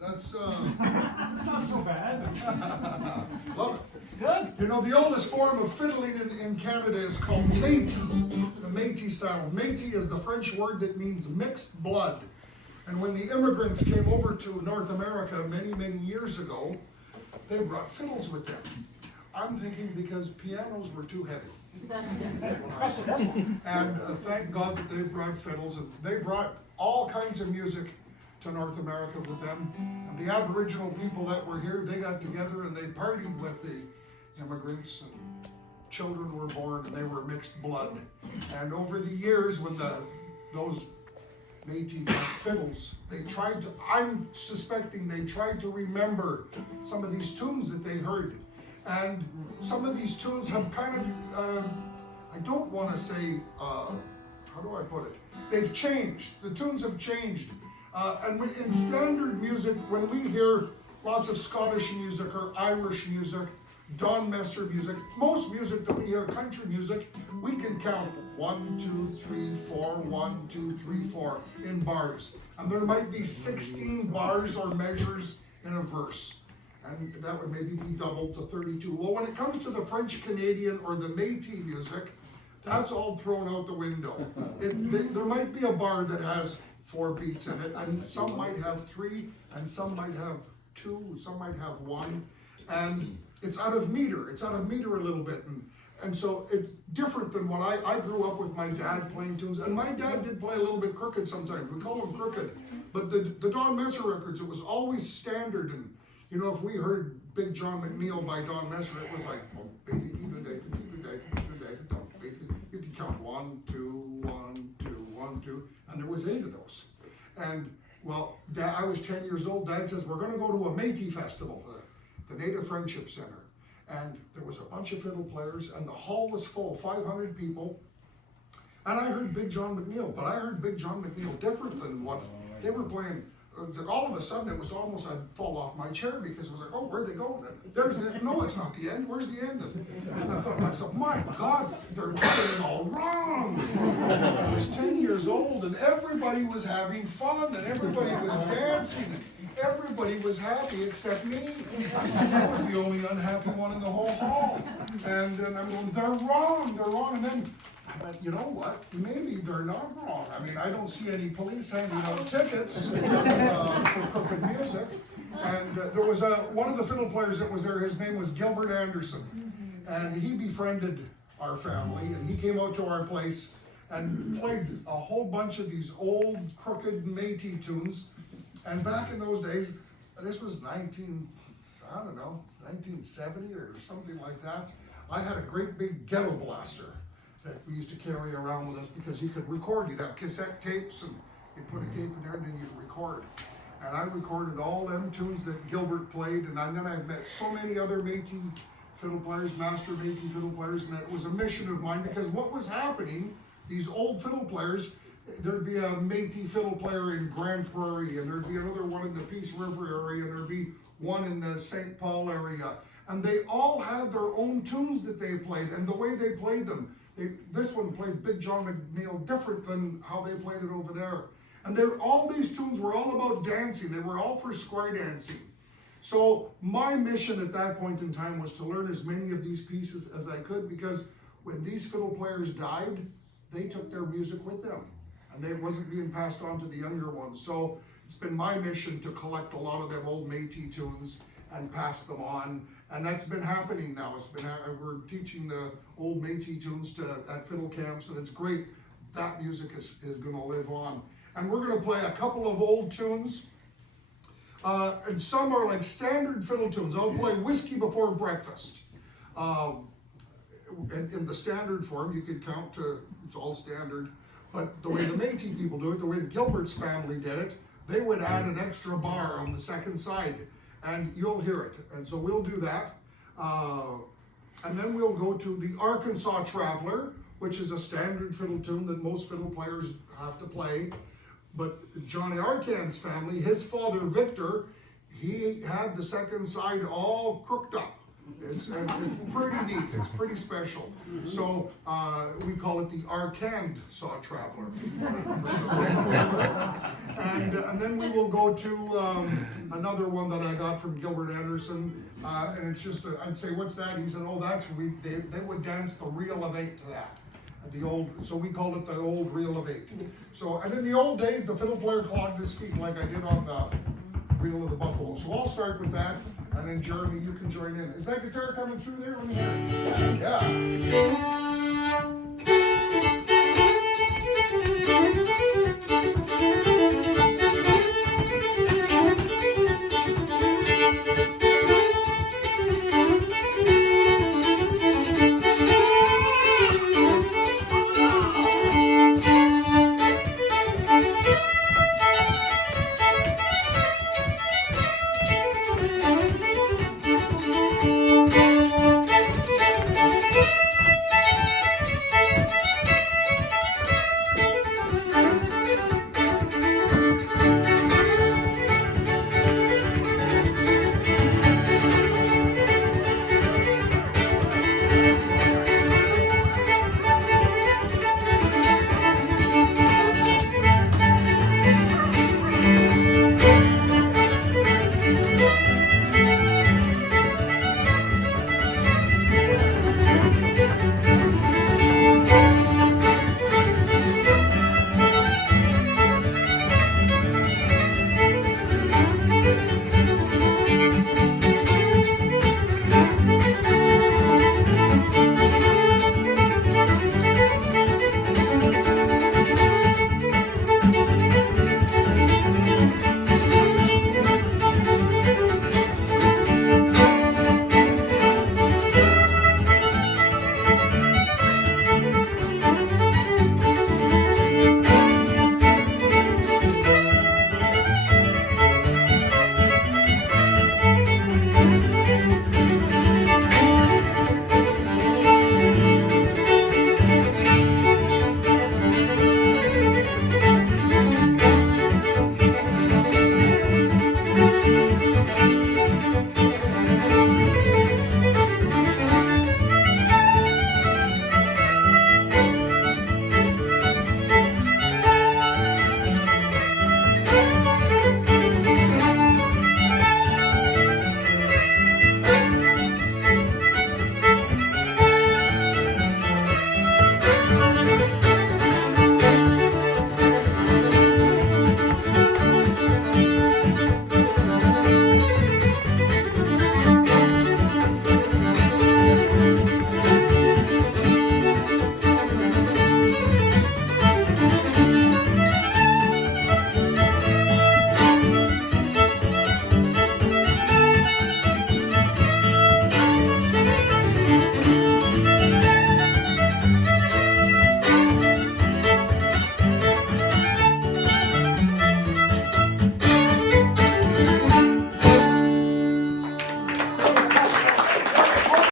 That's It's not so bad. love it. It's good. You know, the oldest form of fiddling in Canada is called Métis, the Métis style. Métis is the French word that means mixed blood. And when the immigrants came over to North America many, many years ago, they brought fiddles with them. I'm thinking because pianos were too heavy. And thank God that they brought fiddles. And they brought all kinds of music to North America with them. And the Aboriginal people that were here, they got together and they partied with the immigrants. And children were born and they were mixed blood. And over the years, when those Métis fiddles, they tried to, I'm suspecting they tried to remember some of these tunes that they heard. And some of these tunes have kind of, I don't want to say, how do I put it? They've changed. The tunes have changed. And in standard music, when we hear lots of Scottish music or Irish music, Don Messer music, most music that we hear, country music, we can count 1, 2, 3, 4, 1, 2, 3, 4 in bars. And there might be 16 bars or measures in a verse. And that would maybe be doubled to 32. Well, when it comes to the French Canadian or the Métis music, that's all thrown out the window. There might be a bar that has 4 beats in it, and some might have 3, and some might have 2, some might have 1, and it's out of meter. It's out of meter a little bit, and so it's different than what I grew up with my dad playing tunes, and my dad did play a little bit crooked sometimes. We call him crooked, but the Don Messer records, it was always standard, and you know, if we heard Big John McNeil by Don Messer, it was like, you could count 1, 2, 1, 2, 1, 2, and there was 8 of those. And well, I was 10 years old. Dad says, we're going to go to a Métis festival, the Native Friendship Center. And there was a bunch of fiddle players, and the hall was full, 500 people. And I heard Big John McNeil, but I heard Big John McNeil different than what they were playing. All of a sudden, it was almost I'd fall off my chair because it was like, oh, where'd they go? No, it's not the end. Where's the end? And I thought to myself, my God, they're getting it all wrong. I was 10 years old, and everybody was having fun, and everybody was dancing, and everybody was happy except me. I was the only unhappy one in the whole hall. And I'm going, they're wrong. And then but you know what? Maybe they're not wrong. I mean, I don't see any police handing out tickets for crooked music. And there was one of the fiddle players that was there. His name was Gilbert Anderson, and he befriended our family. And he came out to our place and played a whole bunch of these old crooked Métis tunes. And back in those days, this was 1970 or something like that. I had a great big ghetto blaster that we used to carry around with us because you could record. You'd have cassette tapes and you'd put a tape in there and then you'd record. And I recorded all them tunes that Gilbert played, and then I've met so many other Métis fiddle players, master Métis fiddle players, and it was a mission of mine because what was happening, these old fiddle players, there'd be a Métis fiddle player in Grand Prairie, and there'd be another one in the Peace River area, and there'd be one in the St. Paul area. And they all had their own tunes that they played, and the way they played them. This one played Big John McNeil different than how they played it over there. And all these tunes were all about dancing. They were all for square dancing. So my mission at that point in time was to learn as many of these pieces as I could, because when these fiddle players died, they took their music with them. And it wasn't being passed on to the younger ones. So it's been my mission to collect a lot of them old Métis tunes and pass them on. And that's been happening now. We're teaching the old Métis tunes at fiddle camps, and it's great. That music is going to live on. And we're going to play a couple of old tunes. And some are like standard fiddle tunes. I'll play Whiskey Before Breakfast. In the standard form, you could count to, it's all standard. But the way the Métis people do it, the way the Gilbert's family did it, they would add an extra bar on the second side. And you'll hear it. And so we'll do that. And then we'll go to the Arkansas Traveler, which is a standard fiddle tune that most fiddle players have to play. But Johnny Arcan's family, his father Victor, he had the second side all crooked up. It's pretty neat, it's pretty special. So, we call it the Arkand Saw Traveler. And then we will go to another one that I got from Gilbert Anderson, and it's just, I'd say, what's that? He said, oh, they would dance the reel of 8 to that. So we called it the old reel of 8. So, and in the old days, the fiddle player clogged his feet like I did on the Reel of the Buffalo. So I'll start with that, and then Jeremy, you can join in. Is that guitar coming through there? Let me hear it. Yeah.